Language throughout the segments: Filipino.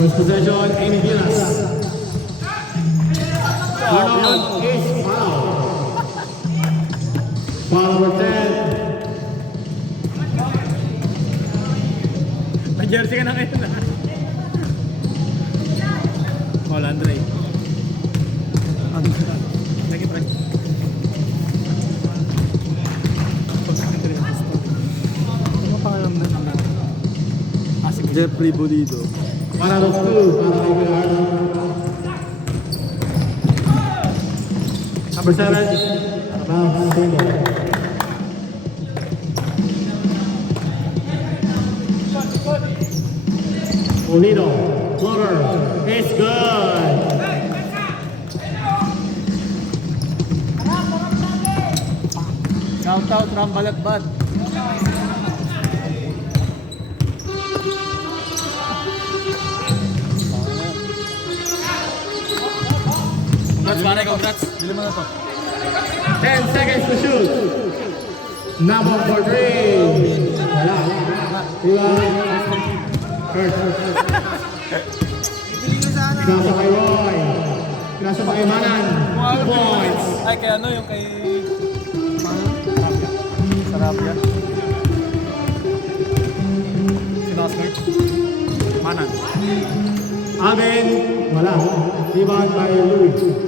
First possession, Amy Gilas. Arnold is foul. Foul number 10. Nag-jersey ka na ngayon na. Paul Andre. Lagi pa. Ano pangalan na naman? Jeffrey Bolido. One out of two. Para kay Arnold. Number 7. About single. Bolido. Floater. It's good. Shout out Ram Balatbat. Congrats pare, congrats. Bili mo na to. 10 seconds to shoot. Number 3. Wala. Ilan. Kurt. Pinasa kay Roy. Pinasa pa kay Manan. 2 points. Ay, kay ano yung kay... Sarabia. Sino Oscar? Manan. Amen. Wala. Rebound by Louis.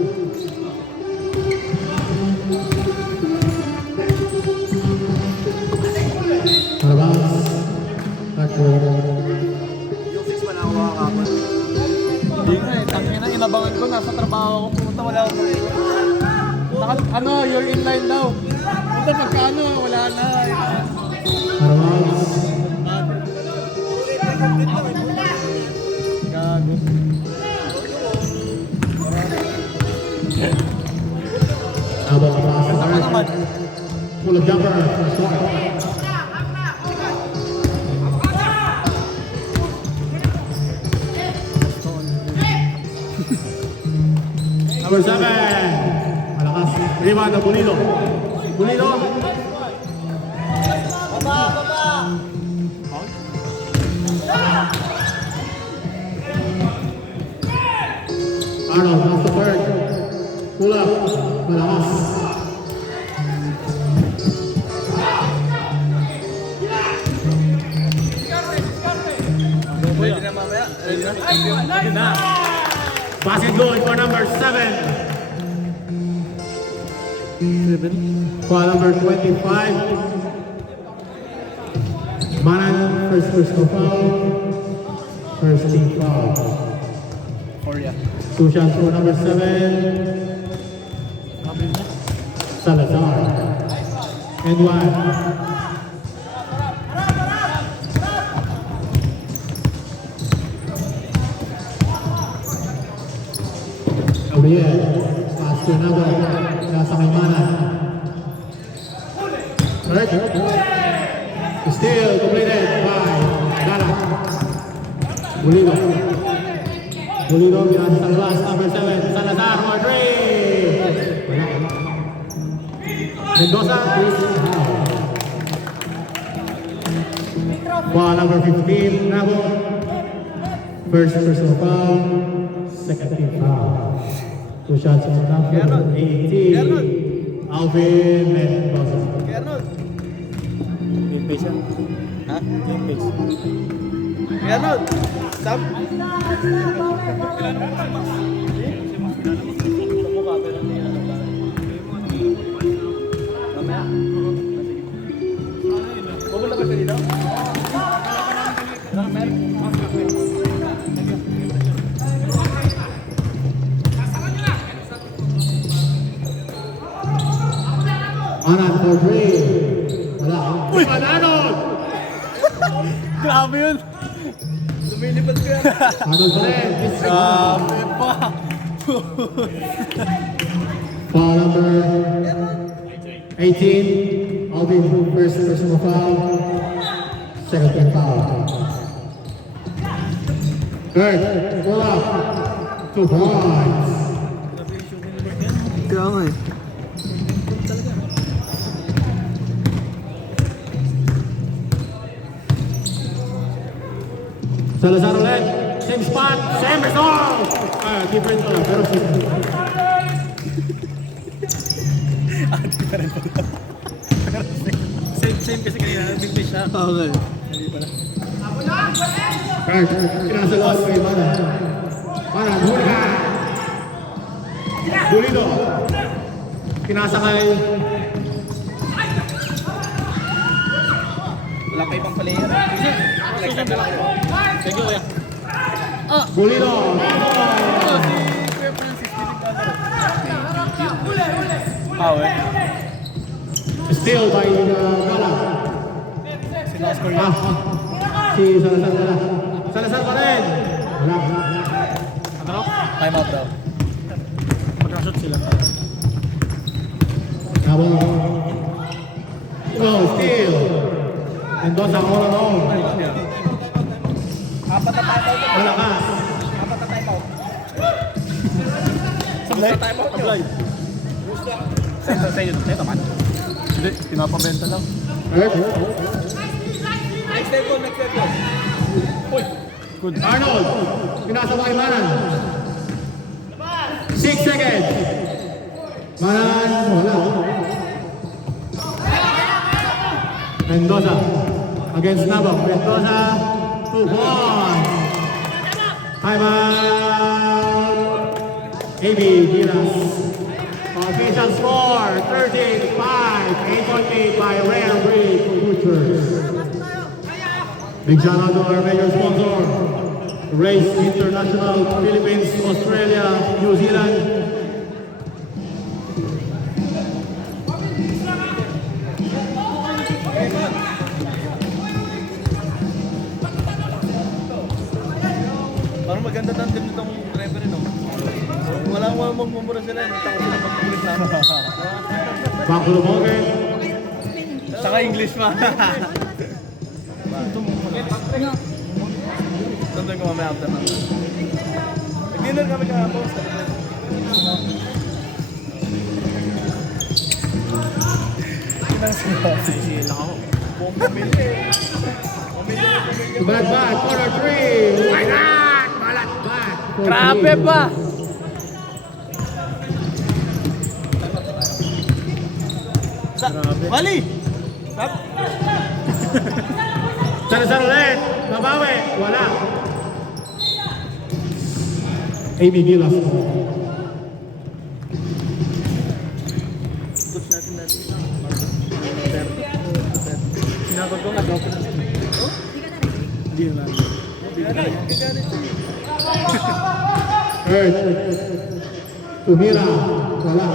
Rebounds. Yung 6 pa na ako kakapon. Hindi nga eh, tangin na inabangan ko, nasa trabaho ako, pumunta wala ako. Ano, you're in line daw. Punta pagka wala na. Rebounds. Gago. Abang passes. Ano naman? Pull up jumper. First one. Number 7. Malakas. Rebound na Pulido. Pulido. Arnold, off the third. Pull up. Malakas. Pwede na mamaya. Pwede na. Basket good for number 7. 7? For number 25. Manan, first personal foul. First team foul. Korea. 2 shots for number 7. Salazar. And 1. Gabriel. Pass to another. Nasa kay Manan. Right. Still completed by Gala. Bulido. Bulido binasa sa labas. Number 7. Salazar for 3. Mendoza is out. Ball number 15. Nabo. First personal foul. Second team foul. 2 shots on number 18. Alvin Mendoza. Arnold. Game face yan. Ha? Game face. Arnold. Stop. Mamaya. Pupunta ka dito? Manan for 3. Wala. Uy! Arnold! Grabe yun. Lumilipad ka. Arnold pa rin. Grabe pa. Foul number 18. Alvin, first personal foul. Second team foul. Kurt, pull up. 2 points. Kaya nga eh. Salazar ulit. Same spot, same result! Ah, different pala, pero same. Same kasi kanina, nag-finish siya. Okay. Hindi pala. Right, kinasalawas kay Mana. Mana, huli ka! Bulido. Pinasa kay... Wala pa ibang player. Next time na lang. Thank you, kuya. Bulido. Si Kuya Francis, power. Still by Gala. Sino-score Ah, si Salazar pala. Salazar pa rin. Wala. Ano? Time out daw. Mag-shoot sila. Habang... Oh, still. Mendoza all alone. Apat na time out. Malakas. Apat na time out. Sablay? Sablay. Sa'yo naman. Hindi, pinapabenta lang. Right. Next step go, next step go. Uy. Good. Arnold. Pinasa pa kay Manan. 6 seconds. Manan. Wala. Mendoza. Against Nabok. Mendoza. 2 points. Time out. AB Gilas. Official score 13-5. 8-point lead by Rare Breed Butchers. Big shout out to our major sponsor, Race International, Philippines, Australia, New Zealand. Parang maganda tandem nitong driver, no? Wala mo magmumura sila, nagtaka sila mag-English na. Back to the ballgame. Saka English pa. Tandem ko mamaya after na. Nag-dinner kami kahapon. Sisihin lang ako. Buong pamilya eh. Bad bat, corner 3. Why not? Balat bat. Grabe pa! Mali! Stop! Salazar ulit. Babawi. Wala. AB Gilas. Coach natin. Sinabag ko nga daw ko na. Hindi na. Earth. Tumira. Wala.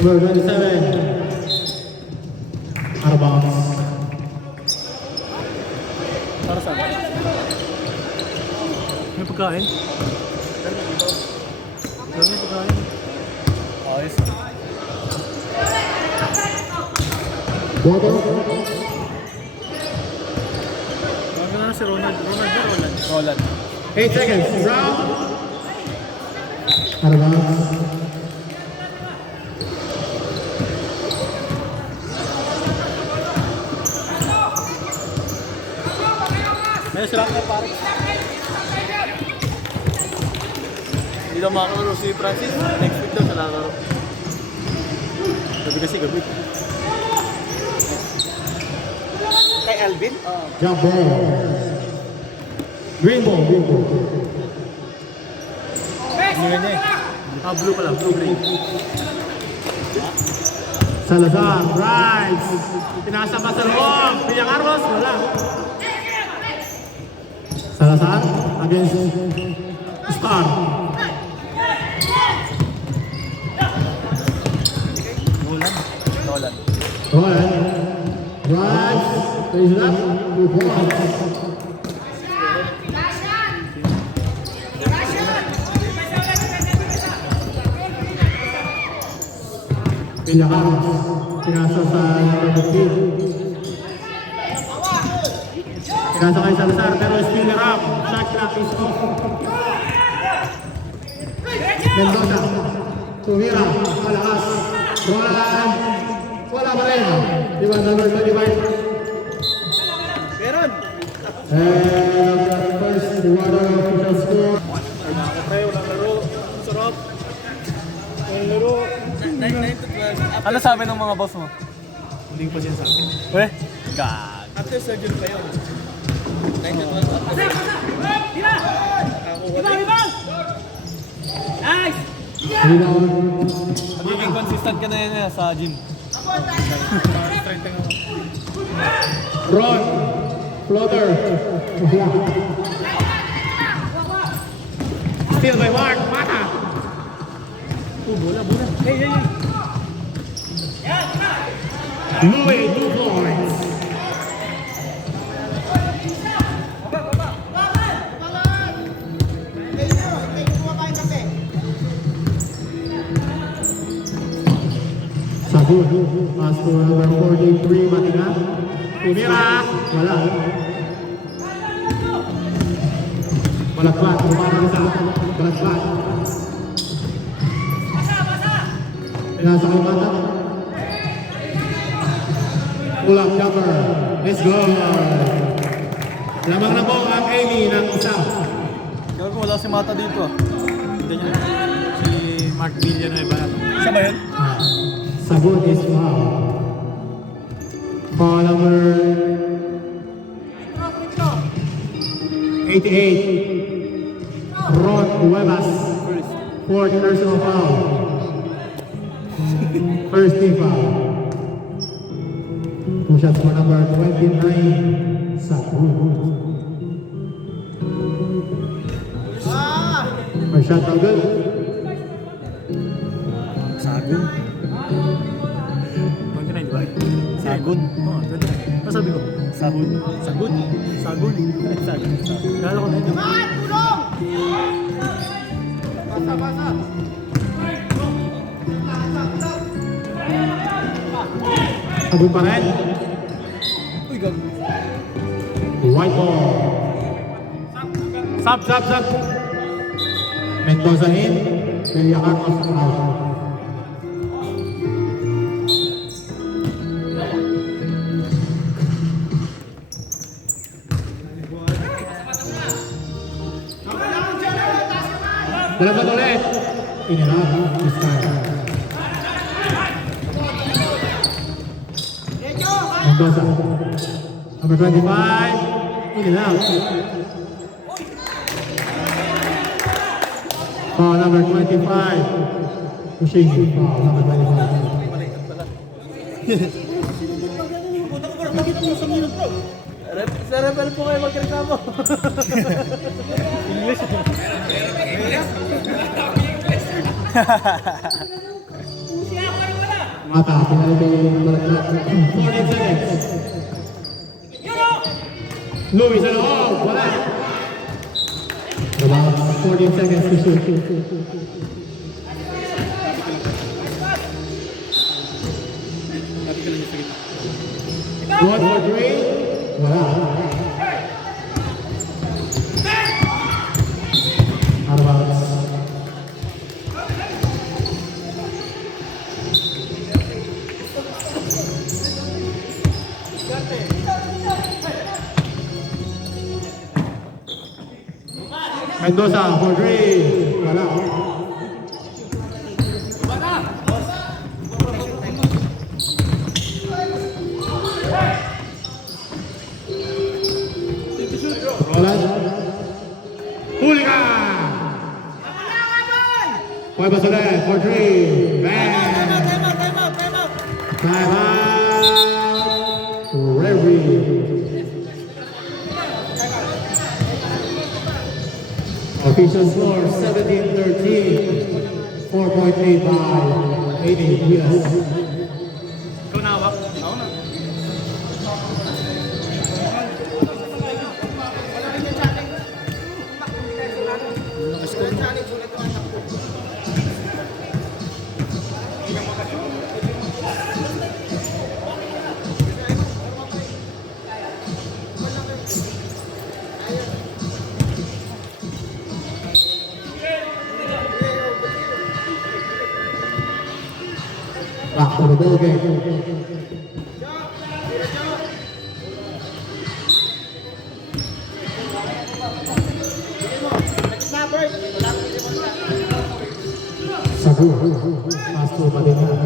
Number 27. Out of bounds. Para saan? May pagkain? May pagkain? Ayos. Bottom. Bago na si Ronald. Roland. 8 seconds. Round. Out of bounds. May sila na pare. Hindi daw makakalaro si Francis. Next week daw siya lalaro. Gabi kasi gabi. Kay Alvin? Jump ball. Green ball. Hindi nga niya eh. Blue pala. Blue-green. Salazar, drives. Pinasa pa sa loob. Pinyang Arros, wala. Salazar against Star. Nolan. Drives. Raise it up. 2 points. Pinyang Arros. Pinasa sa David. Pinasa kay Salazar pero spinner up. Shot clock is off. Mendoza. Tumira. Malakas. Roland. Wala pa rin. Di ba, number 25? Meron! And the first quarter official score. Pre, walang laro. Sarap. Walang laro. 9 to 12. Ano sabi ng mga boss mo? Hindi ko pa sinasabi. Eh? God. After surgery pa yun. 9 to 12 after surgery. Rebound. Magiging consistent ka na yun sa gym. Strengthening ako. Ron. Floater. Still by Mark. Mata. Bola. Hey. Louis, 2 points. Sagur, pass to number 43, Matinga. Tumira, wala. Balakbat, kumara sa balakbat. Nasa kalmata. Pull up cover. Let's go. Lamang na po ang Amy ng isa. Gago, wala si Mata dito ah. Ganyan. Si Mark Villanueva. Siya ba yun? Sagot is foul. Foul number 88. Ron Cuevas. Fourth personal foul. First team foul. Two shots for number 29. Sagot. First shot no good. Sagun. 29, di ba? Sagun. Oo, 29. Ano sabi ko? Sagun. Sagun. Sagun. Kala ko na yun. Sagot pa rin. Uy, gago. White ball. Sub. Mendoza in. Delia Carlos out. Dalapan ulit. Inilab. This time. Mendoza. Number 25. Inilab. Foul number 25. Pushing. Foul number 25. Sa rebel po kayo magreklamo. English. Mata, pinalibay balaklat. 14 seconds. Louis sa loob. Wala. About 14 seconds to shoot. Good for 3. Wala. Out of bounds. Mendoza for 3. Wala. Roland. Huli ka! Cuevas ulit for 3. Bang! Time out. Referee. Official score 17-13. 4.8 by 80 US. Ikaw na hawak? Ako na. Back to the ball game. Pass to Patina.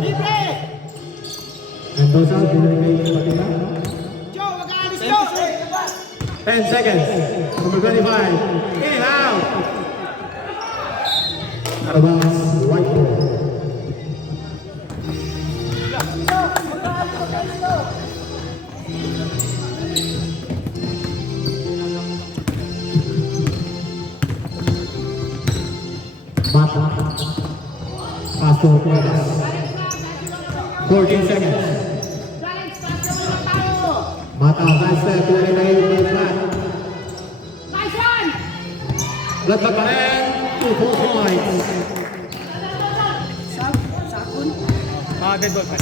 Mendoza, binigay kay Patina. 10 seconds. Number 25. In, out. Arabas, white ball. Mata. Pass to Cuevas. 14 seconds. Mata, high step, pinagay kay flat. Flat pa rin. 2 points. Dead ball pa.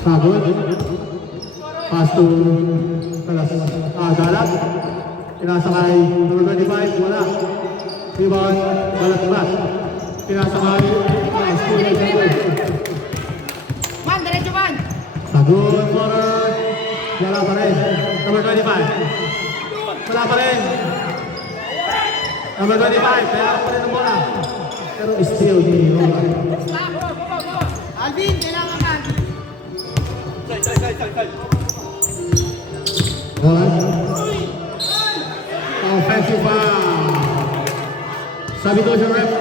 Pagod. Pass to Dalat. Pinasakay number 25, wala. Rebound, balat. Pinasakay. Man, diretso man! Sagot, corner. Wala pa rin. Number 25. Wala pa rin. Number 25, kaya pa rin ang bola. Pero still, hindi rola. Alvin, kailangan ka! Side. Offensive foul. Sabi ko siya, ref.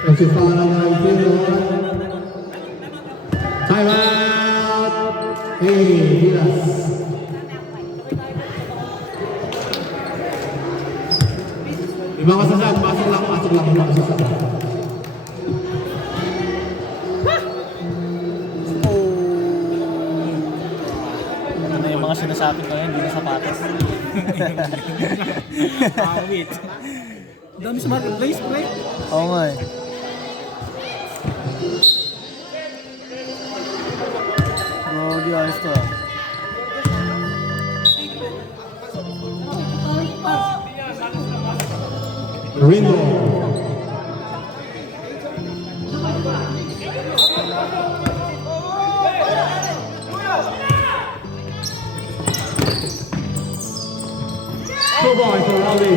Offensive foul ng time out. Hey, Diaz. Ibang kasasag, pasok lang, ibang kasasag. Ano yung mga sinasabi ko yan, hindi na sapatos. Wait. Dami sa marketplace, pre. Oo nga eh. Gogi, ayos to ah. Ringo. Two boys for Rowley.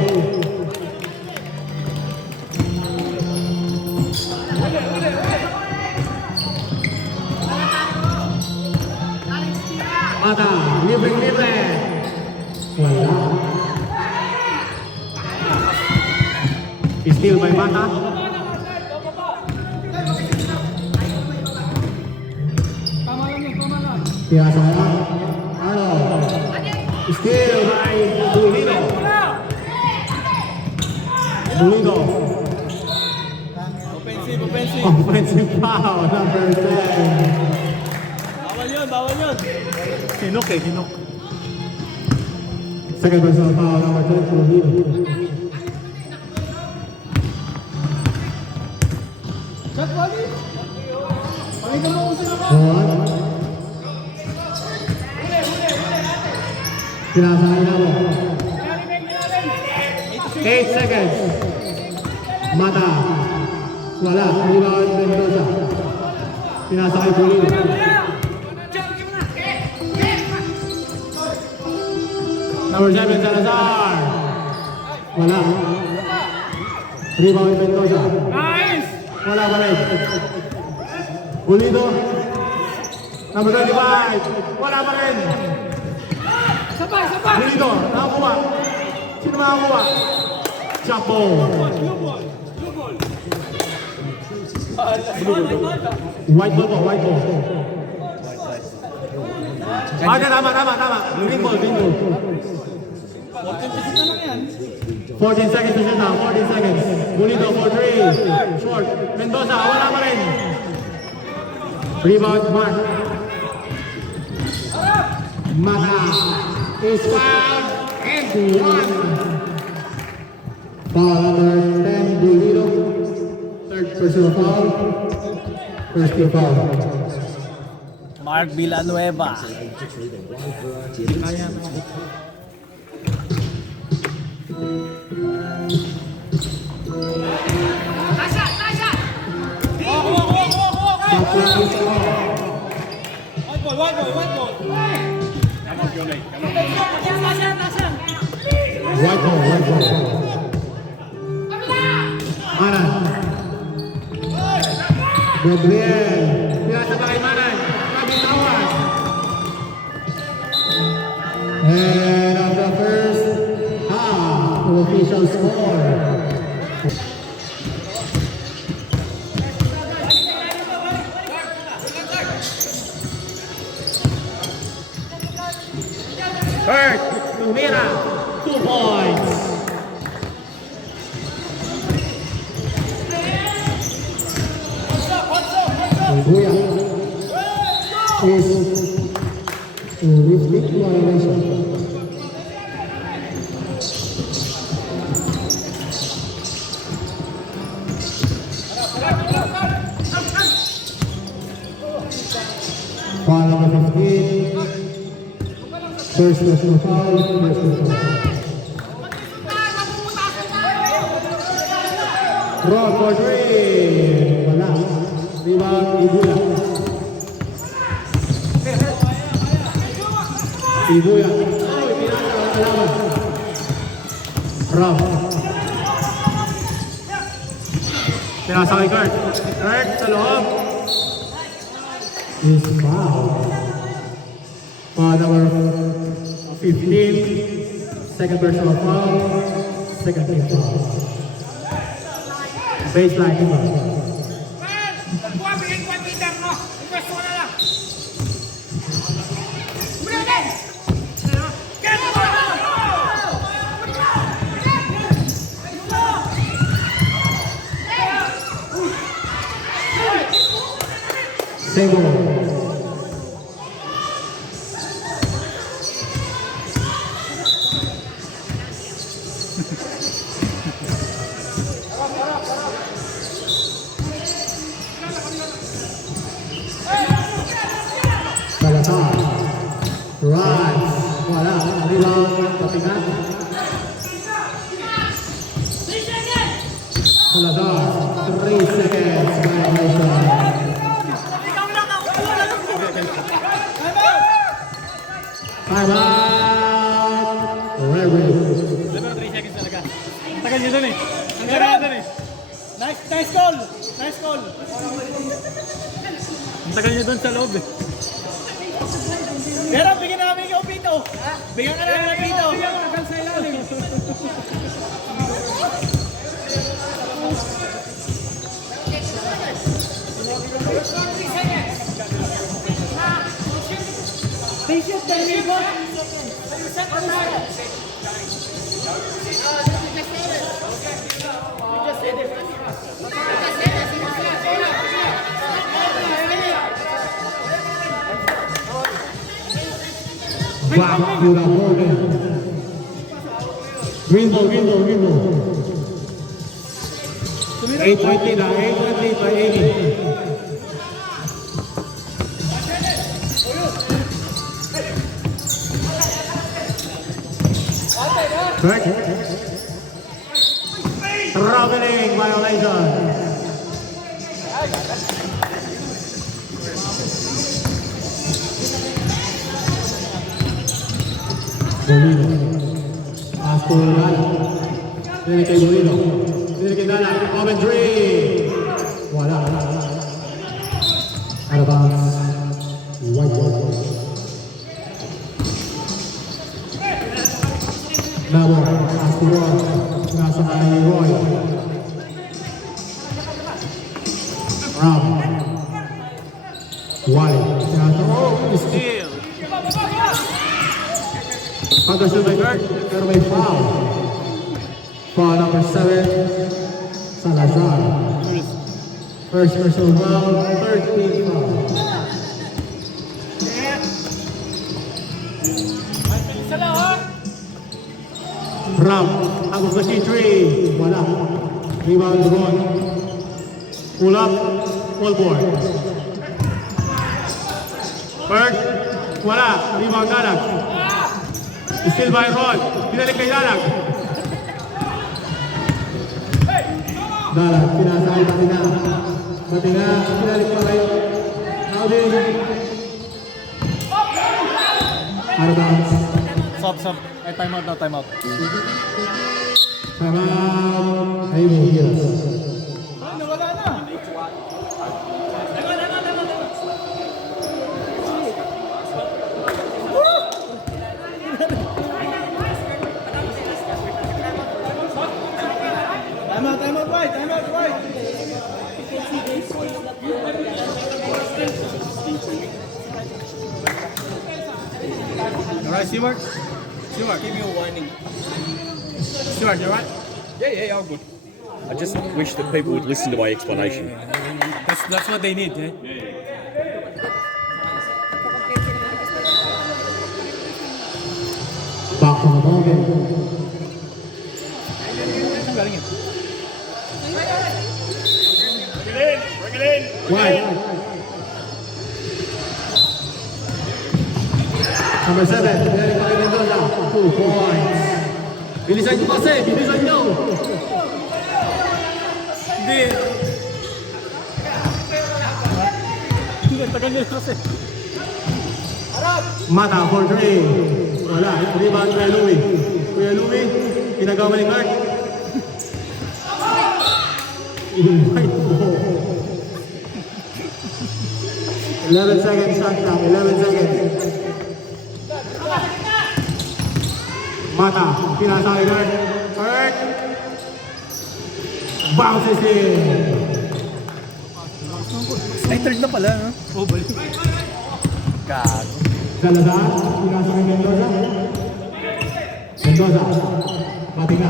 Mata, libre. Wala. Steal by Mata. Kaya saya. Arnold. Steal by Bulido. Offensive foul, number 10. Bawal yun. Hinok. Second personal foul, number 10, Bulido. Shot, Wally! Pakinggan mo kung sino ka! Pinasakay na mo. 8 seconds. Mata. Wala. Rebound Mendoza. Pinasakay Pulido. Number 7, Salazar. Wala. Rebound Mendoza. Nice! Wala pa rin. Pulido. Number 25. Wala pa rin. Sabay! Pulido. Nakakuha. Sino makakuha? Chapo. White ball po, white ball. Tama. Green ball. 14 seconds to shoot now, 14 seconds. Pulido for 3. Short. Mendoza, wala pa rin. Rebound, Mark. Mata is fouled and one. Foul number 10, Pulido. Third personal foul. First team foul. Mark Villanueva. Tasha! White ball. White ball. Gabriel. Pinasa pa kay Manan. Kabitawan. And of the first half, the official score. Hurt, Lumira, 2 points. Buya is with violation. Foul number 15. First personal foul, first personal foul. Draw for 3. Wala. Rebound, Ibuya. Ibuya. Oh, pinasa ang kalaban. Rob. Pinasa kay Kurt. Kurt sa loob. Is foul. Foul number 15. Second personal foul. Second team foul. Baseline foul. Buwa, bigyan ko ang leader mo. Request ko na lang. Muna din! Get mo! Single. Salazar. Runs. Wala. Rebound. Patingan. Salazar. 3 seconds. Violation. Time out. Referee. Pero 3 seconds talaga. Ang tagal nyo dun eh. Ang ganda dun eh. Nice call! Nice call! Ang tagal nyo dun sa loob eh. Pero bigyan namin ikaw pito. Bigyan ka namin ng pito. Bigyan ka namin sa ilalim. Patient, dahil mo. Back to the Morgan. Green ball. 8-point lead, 8-point lead by Amy. Correct. Traveling violation. Bolino. Pass to Lala. Dili kay Bolino. Dili kay Lala. Coventry. Wala. Out of bounds. White. Nabo. Pass to Roy. Nasa kay Roy. Ram. Wally. Steal. Pagkasyon by Kurt, pero may foul. Foul number 7, Salazar. First personal foul, third team foul. Ram, agos na key 3, wala. Rebound Ron. Pull up, full board. Kurt, wala. Rebound Dalag. Still by Ron. Pinalik kay Dalag. Dalag, pinasay Batina. Batina, pinalik pa kayo. Howdy. Out of bounds. Stop. Ay, time out. Time out. Amy Hills. Wala na. Alright, Stewart? Stewart, give me a warning. Stewart, you alright? Yeah, I'm good. I just wish that people would listen to my explanation. That's what they need, eh? Back to the ball game. Saan galing yun? White. Number 7, Derek Mendoza, 2 points. Bilisan nyo kasi, bilisan nyo. Hindi. Hindi, tagal nyo kasi. Mata for 3. Wala, rebound Kuya Louie. Kuya Louie, ginagawa ni Mark. White ball. 11 seconds shot clock, 11 seconds. Mata, pinasa kay Mark. Mark. Bounces in. Ay, third na pala, no? Oh, balik. Gago. Salazar, pinasa kay Mendoza. Mendoza, pating na.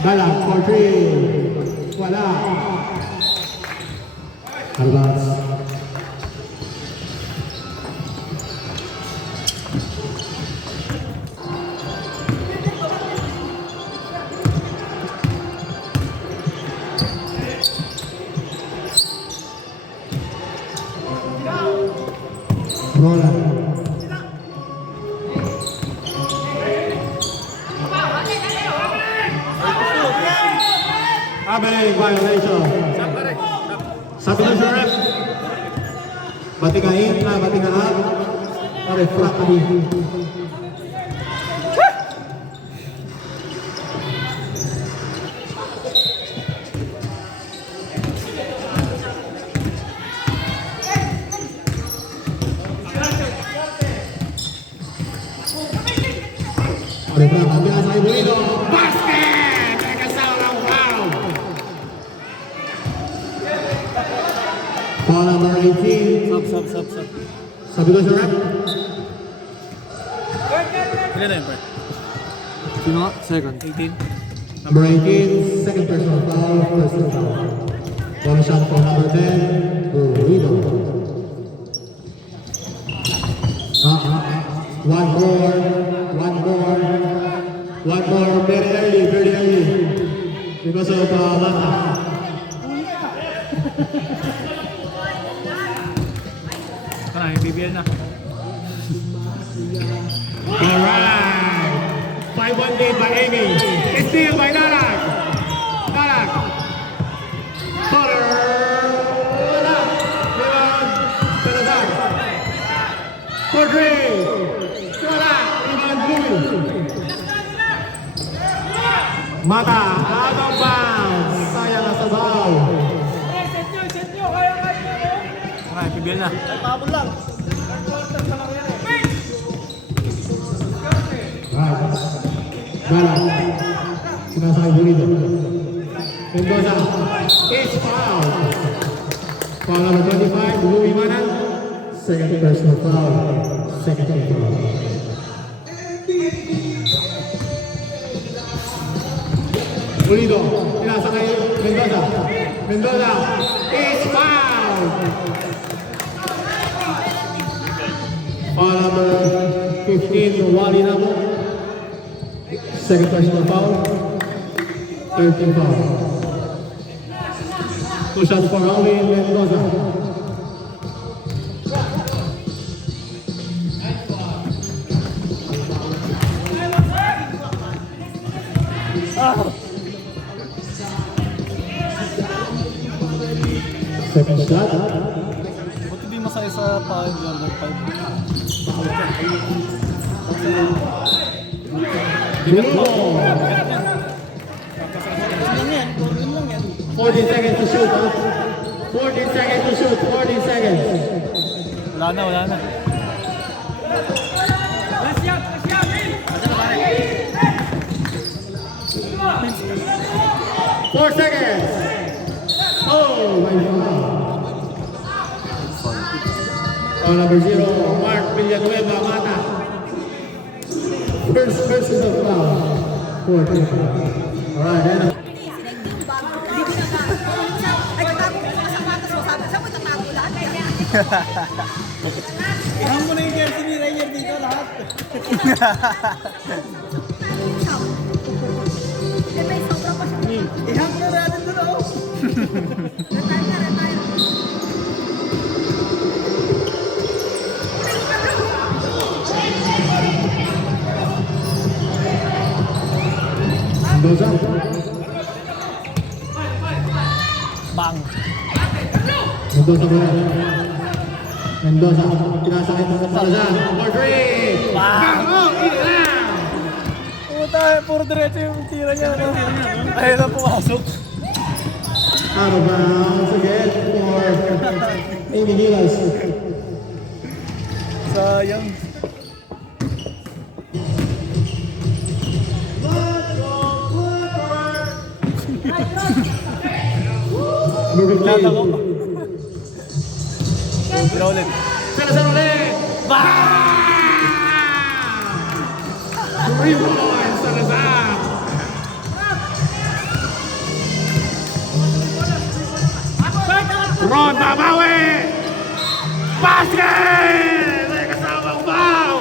Balag for 3. Wala. Carlos. Roland. Abeling violation. Substitution ref. Batingain na batingaan. Refractory. Refractory sa Ibuino. Basket! Nagkasawa ng foul. Foul number 18. Sub. Substitution ref. Ilan na yun, pre? Sino nga? Second. 18. Number 18, second personal foul, personal foul. One shot for number 10, Burrito. One more, very early. Because of Mata. Parang yung BBL na. Alright. 5-1 lead by Amy. Steal by Dalag. Potter. Wala. Rebound. Salazar. For 3. Wala. Rebound Louie. Mata. Out of bounds. Sayang na sa ball. Parang yung BBL na. Dalag. Sinasakay Burrito. Mendoza is foul. Foul number 25, Louie Manan. Second personal foul. Second foul. Burrito, sinasakay Mendoza. Mendoza is foul. Foul number 15, Wally Namo. Second personal foul. 13 foul. 2 shots for Raul Mendoza. Second shot. Ba't hindi masaya sa Power Jordan 5? Bruno. 14 seconds to shoot. 14 seconds to shoot. 14 seconds. Wala na. 4 seconds. Oh my God. Foul number 0, Mark Villanueva Mata. First personal foul for Tifa. Alright, and Ay, tatago ko sa sapatos mo. Sabi, saan mo tatago lahat? Ihang mo na yung jersey ni Rayer dito lahat. Hindi, may sobra pa siya. Ihang mo na natin doon oh. Retire na, retire. Mendoza. Bang. Mendoza ba yan? Mendoza. Pinasakit mo sa Salazar. For three. Bang! Oh, eat it out. Puta, puro diretso yung tira niya. No? Ayaw na pumasok. Out of bounds again for Amy Gilas. Sayang. Moving Lahat ako. lead. Tira ulit. Salazar ulit. Three points, Salazar. Ron, babawi! Basket! May kasamang foul!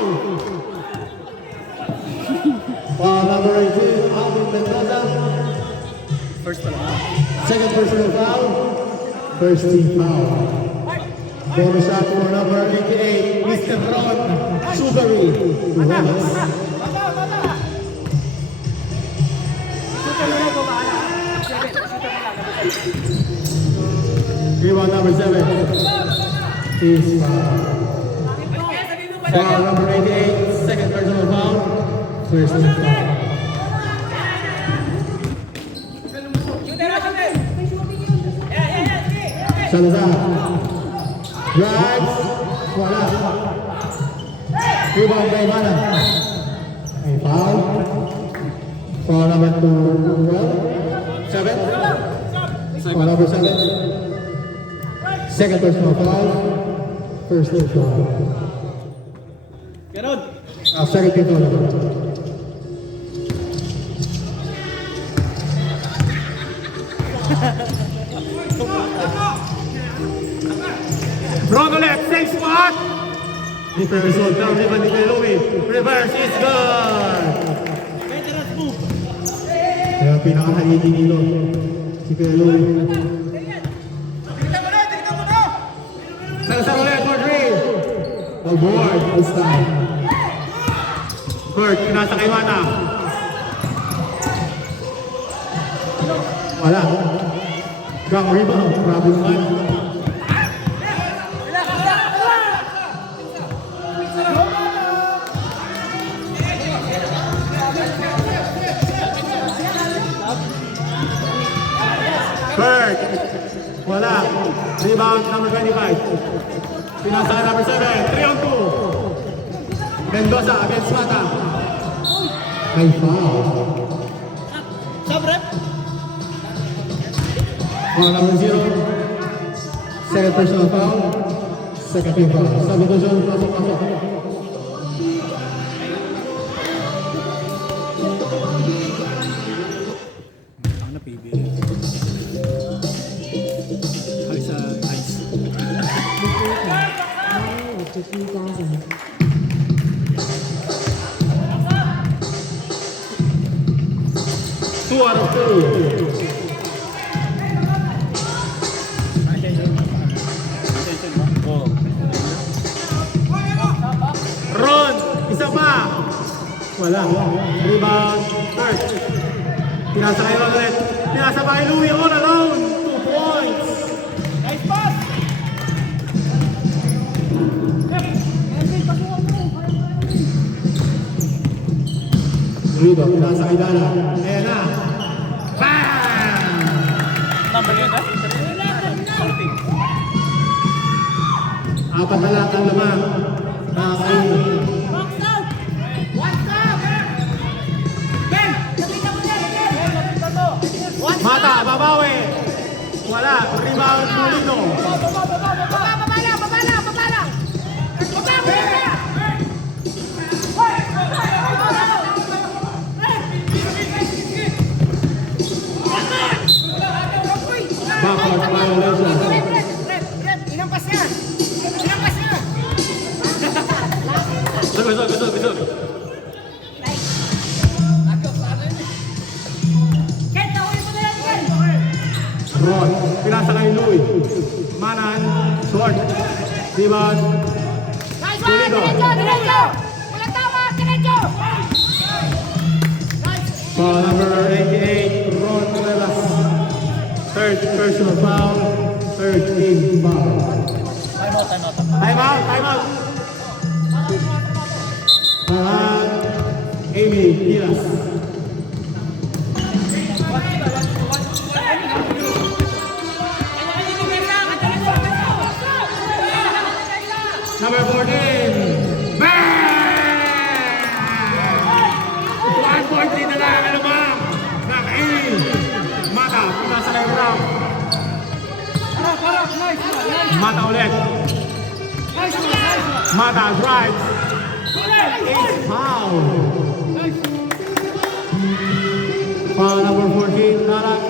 Foul number 18, Alvin Mendoza. First pala. Second personal foul. First team foul. Bonus shot for number 88, Mr. Ron Sugary. Ramos. Rebound number 7 is foul. Foul number 88, second personal foul. First team foul. Salazar. Drives. Wala. Rebound by Mana. May foul. Foul number 7. Foul number 7. Second personal foul. First team foul. Ganon. Second team foul. Ron ulit, safe spot. Reverse hold down. Rebound ni Louie. Reverse is good. Kaya pinaka-haiti dito. Si Kuya Louie. Salazar ulit for 3. All board. This time. Bert, pinasa kay Mana. Wala. Gang rebound. Grabe naman. Bert. Wala. Rebound number 25. Pinasa number 7. 3 on 2. Mendoza against Mata. May foul. Sabrep. Foul number 0. Second personal foul. Second team foul. Substitution. Pasok. Ang napibili. Ay sa ice. Two out of 2. Ron, isa pa. Wala. Rebound. Third. Pinasa kay Ron ulit. Pinasa pa kay Louie all alone. 2 points. Nice pass! Rebound. Pinasa kay Dana. Ayan na. Bam! Number yun, ha? 14. Apat na lang ang lamang. Nakakainin. Box out! One stop! Ben! Nakita mo yan, Ben! One Mata, babawi. Wala. Rebound Molino. Baba lang! Baba lang! Baba lang! Baba! Baba! Gusog. Ken, tawin mo na yan, Ken. Ron, pinasa kay Louie. Manan, short. Rebound. Nice one, diretso. Walang tama, diretso. Foul number 88, Ron Morelas. Third personal foul, third team foul. Time out. Amy Gilas. Number 14, bang! 140 na lang, ano ba? Naka-Amy. Mata, pinasa na yung round. Mata ulit. Mata drives. Ace foul. Foul number 14, Narak.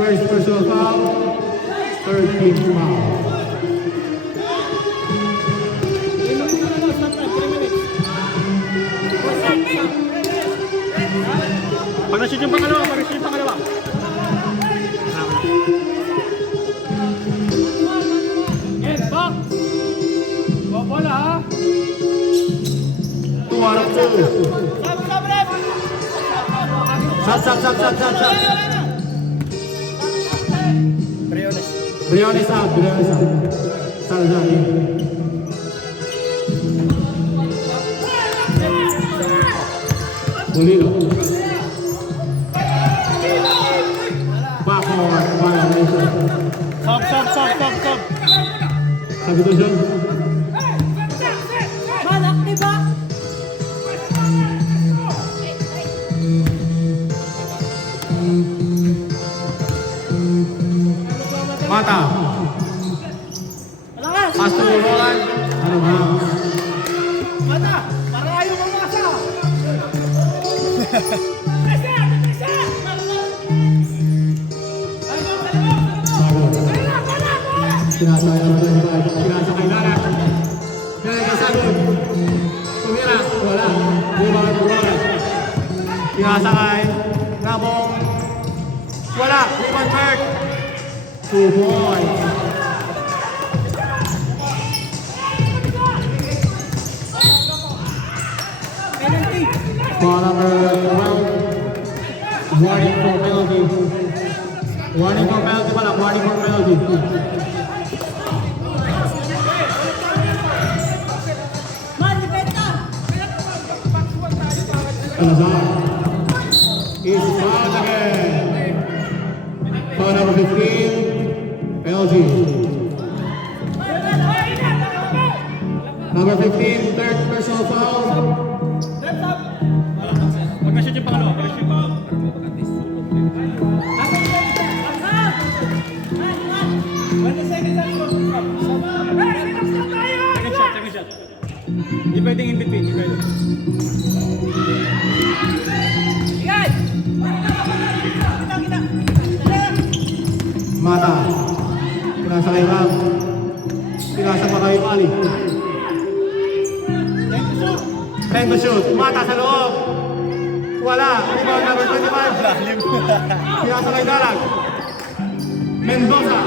First personal foul. Third team foul. Pag-shoot yung pangalawa. Yes, back. Bola ha. 2 out of 2. Shot. Briones out. Salazar in. Pulido. Backcourt violation. Sub. Substitution. Malak, diba? Mata. Malakas. Pass to Roland. Ano ba? Mata, para ayaw mamasa. Pinasa kay Narak. Kaya kasagod. Tumira. Wala. Rebound Roland. Pinasa kay Gabong. Wala. Rebound Perk. 2 points. Foul number 12. Warning for penalty. Warning for penalty. Man, dependa. Salazar is fouled again. Foul number 15. Penalty. Number 15, third personal foul. Pag-shoot yung pangalawa. Second shot. Hindi pwedeng in between. Mata. Pinasa kay Ram. Pinasa pa kay Ali. Time to shoot. Mata sa loob. Wala. Rebound number 25. Pinasa kay Dalag. Mendoza.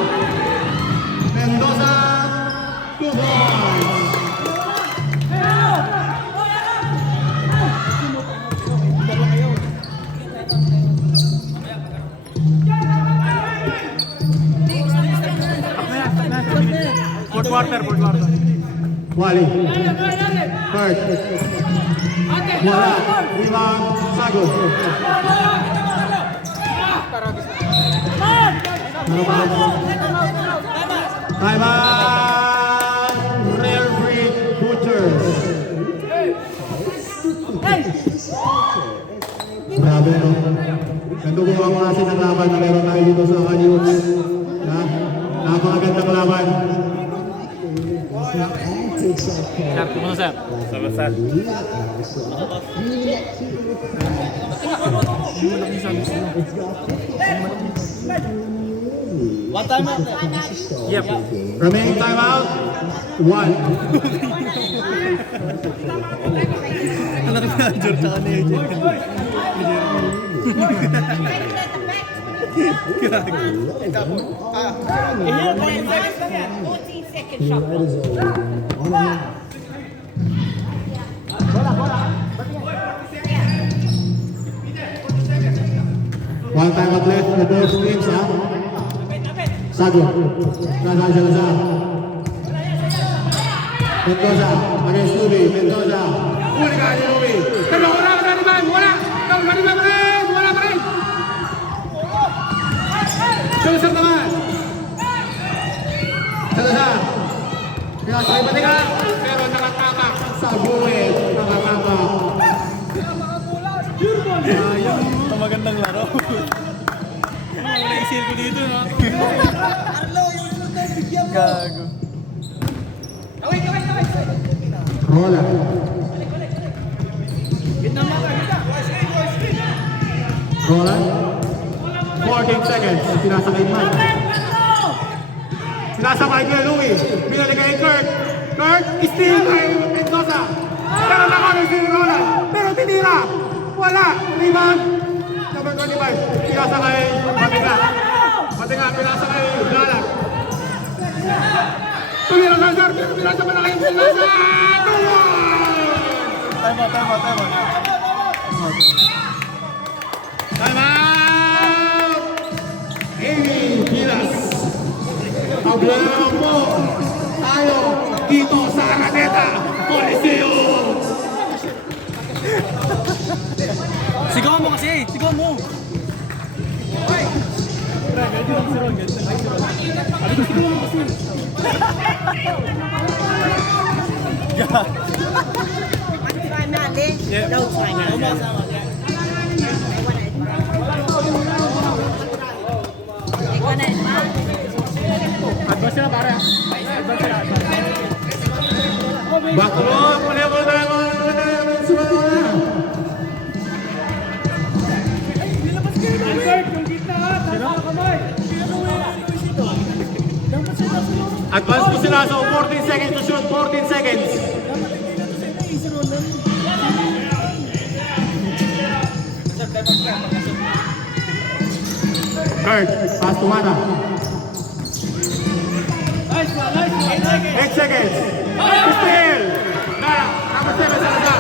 2 points. Fourth quarter. Wali. Third. Wala. Rebound. Sagos. Time out. Rare Breed Butchers. Grabe, no? Ganito po ang klase ng laban na meron tayo dito sa Kanyus. Napakagandang laban. Sir, kumusta sir? One time out. Yep. Remaining timeout, 1. manager tsaka ni AJ. One time up left for both teams, ha? Sago. Salazar, Salazar. Mendoza, against Luby. Mendoza. Uli ka ni Luby. Pero wala pa rin, wala. Wala pa rin. Salazar naman. Salazar. Pinasakay pa ka. Pero nakatama. Sa buwet. Nakatama. Ito magandang laro. Naisil ko dito, no? Gago. Rola. Rola. 14 seconds. Sinasakay man. Sinasakay kay Louie. Binalik kay Kurt. Kurt, steal kay Mendoza. Pero nakaroon si Rola. Pero tinira. Wala. Rebound. Number 25. Sinasakay Matinga. Matinga, pinasakay Galang. Tumira na sir. Pero pinasa pa na kayo Mendoza. Time out. Time out! Amy Pilas. Pablero po tayo dito sa Araneta Coliseum. Sigaw mo kasi! Sigaw mo! Pwede lang si Ron. Sabi ko sigaw mo kasi. Advance na pare. Back to long. Muli mo tayo. Advance po sila. So 14 seconds to shoot. 14 seconds. Kurt, pass to Mana. 8 seconds. Still. Number 7, Salazar.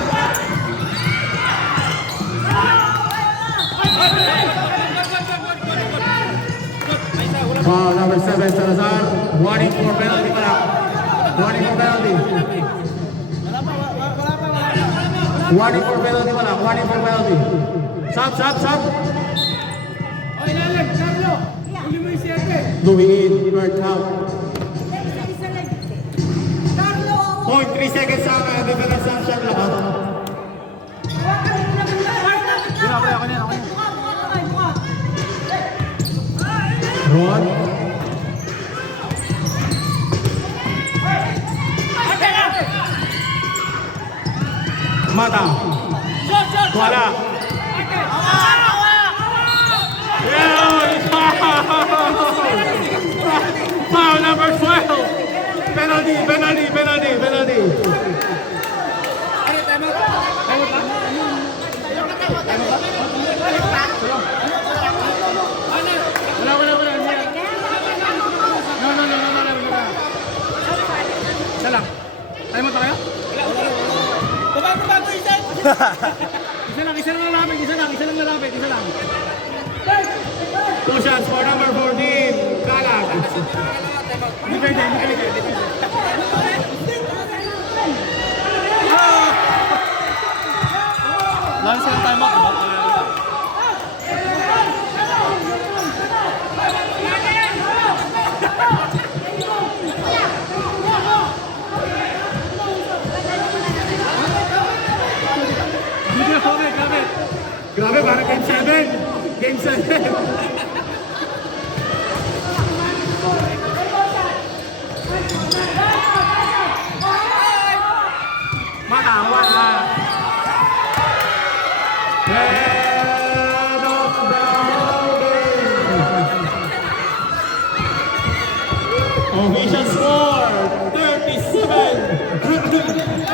Foul, number 7, Salazar. Warning for penalty pala. Warning for penalty. Warning for penalty pala. Warning for penalty. Stop. Louie in, Kurt out. 0.3 seconds sa akin. Difference ang shot lang. Ako niyan. Ron. Mata. Wala. Foul number 12. Penalty. Wala. No. Isa lang. Tayo mo tayo? Bago, isa. Isa lang lalapit. Two shots for number 14. Galag. Depende. Lalo silang time out, diba? Grabe, parang game 7. Game 7. Wala. Head of the building. Official score, 37.